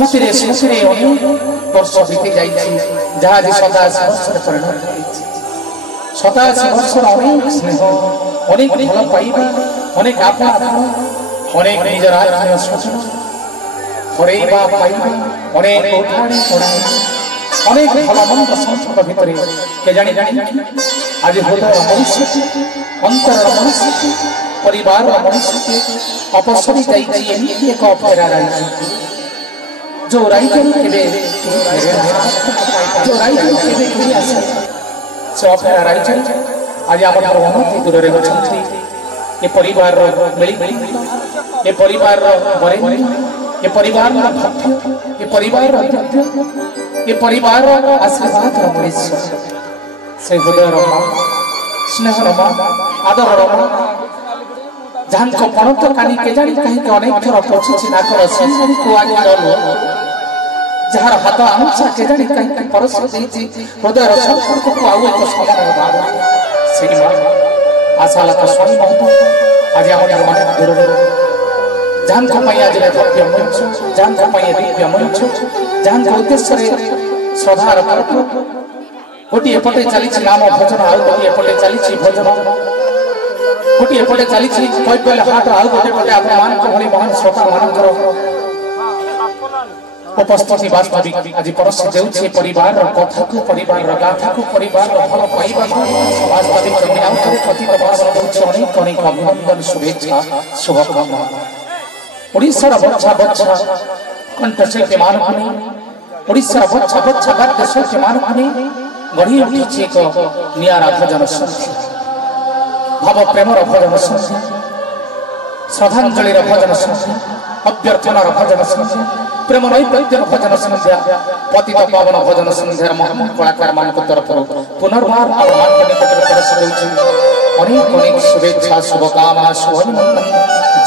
स्मृति रे अनेक वर्ष बीती जाइए जहाँ सदा वर्ष परिणत सतासी वर्ष अनेक स्नेह अनेक भल पाइबा अनेक आपा अनेक निजर आत्मीय स्वजन हरैबा पाइबा अनेक उठाणी पढ़ाई अनेक भल मंद संपर्क भितर के जानी आज हृदय मनुष्य अंतर मनुष्य परिवार मनुष्य अपसरी जाइए एक अपेरा रही जो राइजन केबे जो राइजन केबे कोई आसे से अपेरा राइजन आज आप अनति दूर रे अछंती ये परिवार रो मिली ये परिवार रो बरे ये परिवार रो भक्ति ये परिवार रो दिव्य ये परिवार रो आशीर्वाद रो परिश्रम से हृदय रो स्नेह रो आदर रो जहां को पणत कानी के जानी कहीं के अनेक थर पछी ना कर संसारी को आगे रो जहार हाथ अनुसा के जानी कहीं के परस देती हृदय रो संपर्क को आउ एक समान भाव सेही आशा लता स्वामी महतो आज हमर मन दूर जहां को पई आज भव्य मंच जहां को पई दिव्य मंच जहां को उद्देश्य रे श्रद्धार पर्व गोटी एपटे चली नाम भजन आउ गोटी एपटे चली भजन गोटी एपटे चली कोई पहले हाट आउ गोटे पटे आप मान को भली महान श्रोता मानकर उपस्थिति वास्तविक आज परस देउछे परिवार रो कथा को परिवार रो गाथा को परिवार रो भल पाइबा वास्तविक कन्या को पतित भाषा देउछे अनेक अनेक अभिनंदन शुभेच्छा शुभकामना ओडिसा रो बच्चा बच्चा कंठशिल्पी मानकने ओडिसा रो बच्चा बच्चा वाद्य शिल्पी मानकने गढ़ी उठिछे एक नियारा भजन संध्या भाव प्रेम रो भजन संध्या श्रद्धांजलि रो भजन संध्या अभ्यर्थना रो भजन संध्या प्रेम नैवेद्य भजन संध्या पतित पावन भजन संध्या महान कलाकार मान तरफ पुनर्बार और मान के निकट परस देउछि अनेक अनेक शुभेच्छा शुभकामना शुभनंदन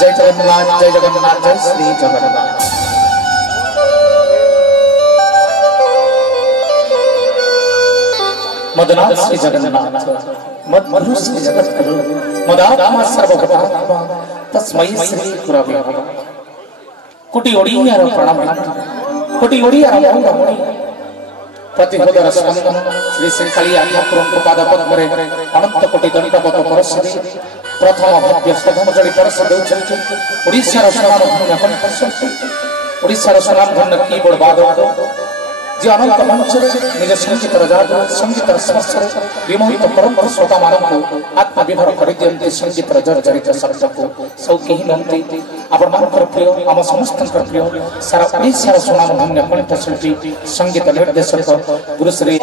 जय जगन्नाथ जय श्री जगन्नाथ मदनाथ श्री जगन्नाथ मदगुरु श्री जगद्गुरु मदात्मा सर्वभूतात्मा तस्मै श्री गुरवे कोटि ओडिया रो प्रणाम कोटि ओडिया रो मौन प्रति हृदय स्पंदन श्री श्री कालिया ठाकुर को पाद पद्म रे अनंत कोटि दंडवत परसदे प्रथम भव्य श्रद्धांजलि परस देउछन्ति ओडिसा रो सुनाम धन्य कंठ ओडिसा रो सुनाम धन्य कीबोर्ड वादक जे अनंत मंच निज संगीत जादू संगीत स्पर्श विमोहित परम श्रोता मानक आत्मविभर कर दियंते संगीत जर्जरित शब्द को सब केही नंती आपण मानकर प्रिय आम समस्त प्रिय सारा ओडिसा सुनाम धन्य कंठ शिल्पी संगीत निर्देशक गुरुश्री